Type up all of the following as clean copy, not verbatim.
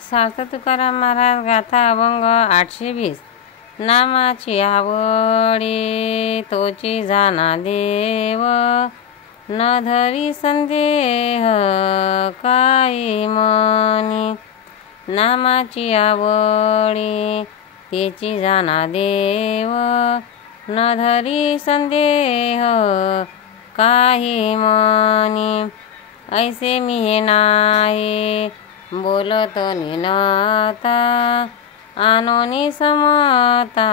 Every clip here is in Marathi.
संत तुकाराम महाराज गाथा अभंग 820. नामाची आवडी तोची जाना देव, न धरी संदेह काही मनी. नामाची आवडी तेची जाना देव, न धरी संदेह काही मनी. ऐसे मी हे नाही बोलत निनता, आनोनी समता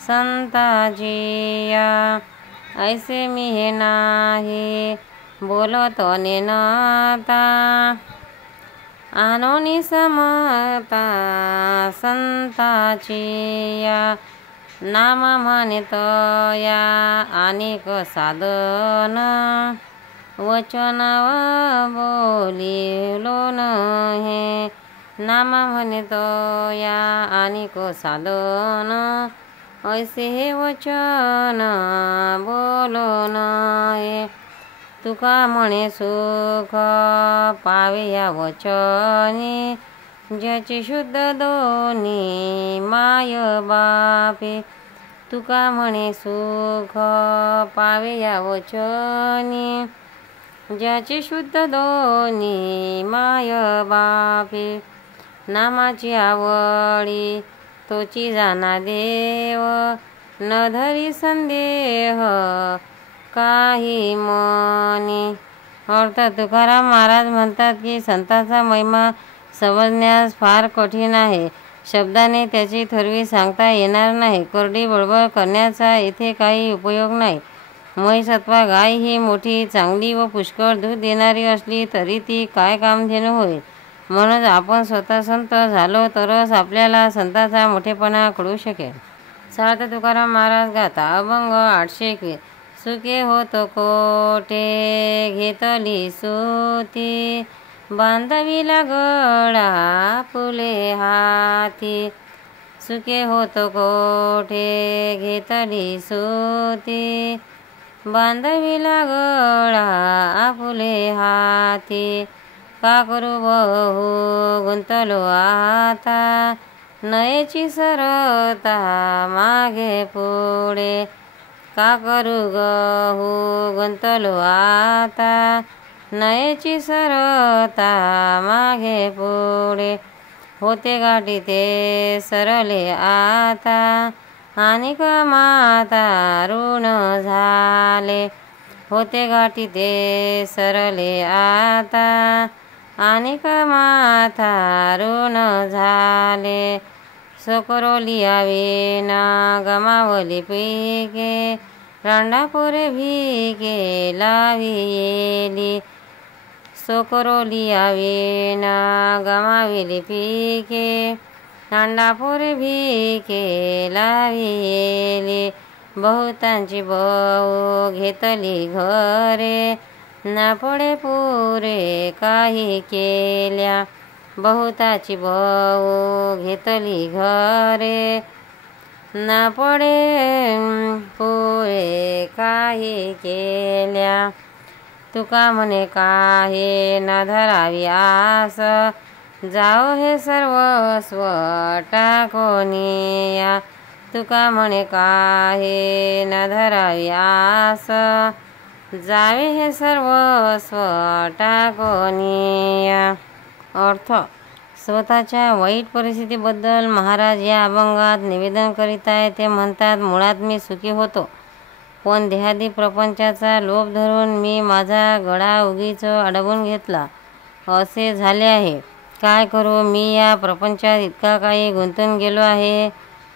संताजिया. ऐसे मी हे नाही बोलत निनता, आनोनी समता संताचिया. नाम म्हणत या अनेक साधन, वचन बोलिलो नहे. नाम म्हणत या अनेक साधन, ऐसे हे वचन बोलो नये. तुका म्हणे सुख पावे या वचनी, ज्याची शुद्ध दोन्ही माय बापे. तुका म्हणे सुख पावे या वचनी, ज्याची शुद्ध दोन्ही माय बापे. नामाची आवडी तोची जाना देव, न धरी संदेह काही मनी. अर्थ तुकाराम महाराज म्हणतात की संतांचा महिमा समजण्यास फार कठीण आहे. शब्दाने त्याची थरवी सांगता येणार नाही. करडी बडबड करण्याचा येथे काही उपयोग नाही. म्हैस अथवा गाय ही मोठी चांगली व पुष्कळ दूध देणारी असली तरी ती काय कामधेनू होईल. म्हणून आपण स्वतः संत झालो तरच आपल्याला संतांचा मोठेपणा कळू शकेल. संत तुकाराम महाराज गाथा अभंग 821. सुखे होत कोठे घेतली सुती, बांधविला गळा फुले हाती. सुखे होत कोठे घेतली सुती, बांधविला गळा फुले हाती. का करू बहु गुंतलो आता, नयेची सरता मागे पुढे. का करू गहू गुंतलो आता, नयेची सरता मागे पुढे. होते गाठी ते सरले आता, अनेक माता ऋण झाले. होते गाठी ते सरले आता, अनेक माता ऋण झाले. सोकरोली आवेना गमावली पिके, रांडापोरे भिके लावी येली. सोकरोली आवेना गमाविली पिके, रांडापोरे भिके लावी येली. बहुतांची बहु घेतली घरे, ना पडे पुरे काही केल्या. बहुताची बहु घेतली घरे, ना पडे पुरे काही केल्या. तुका म्हणे काहे न धरावी आस, जाओ हे सर्वस्व टाकोनिया. तुका म्हणे काहे न धरावी आस, जावे हे सर्वस्व टाकोनिया. अर्थ स्वतःच्या वाईट परिस्थितीबद्दल महाराज या अभंगात निवेदन करीत आहे. ते म्हणतात, मुळात मी सुखी होतो, पण देहादी प्रपंचाचा लोभ धरून मी माझा गळा उगीच अडवून घेतला असे झाले आहे. काय करू, मी या प्रपंचात इतका काही गुंतून गेलो आहे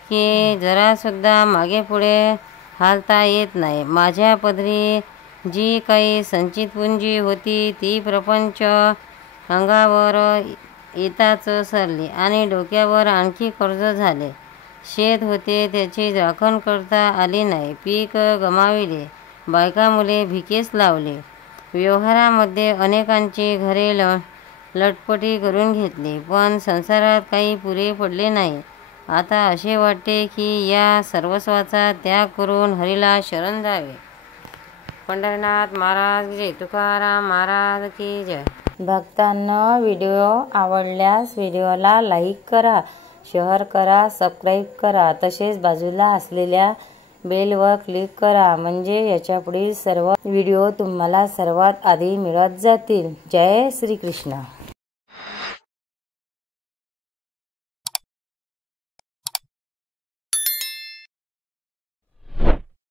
की जरासुद्धा मागे पुढे हालता येत नाही. माझ्या पदरी जी काही संचित पुंजी होती ती प्रपंच अंगावर येताच सरली आणि डोक्यावर आणखी कर्ज झाले. शेत होते त्याची राखण करता आली नाही. पीक गमाविले, बायका मुले भिकेस लावले. व्यवहारामध्ये अनेकांची घरे लटपटी करून घेतली, पण संसारात काही पुरे पडले नाही. आता असे वाटते की या सर्वस्वाचा त्याग करून हरीला शरण जावे. पंढरनाथ महाराज की जय. तुकाराम महाराज की जय. भक्तांनो, व्हिडिओ आवडल्यास व्हिडिओला लाईक करा, शेअर करा, सबस्क्राईब करा, तसेच बाजूला असलेल्या बेलवर क्लिक करा, म्हणजे याच्यापुढील सर्व व्हिडिओ तुम्हाला सर्वात आधी मिळत जातील. जय श्री कृष्ण.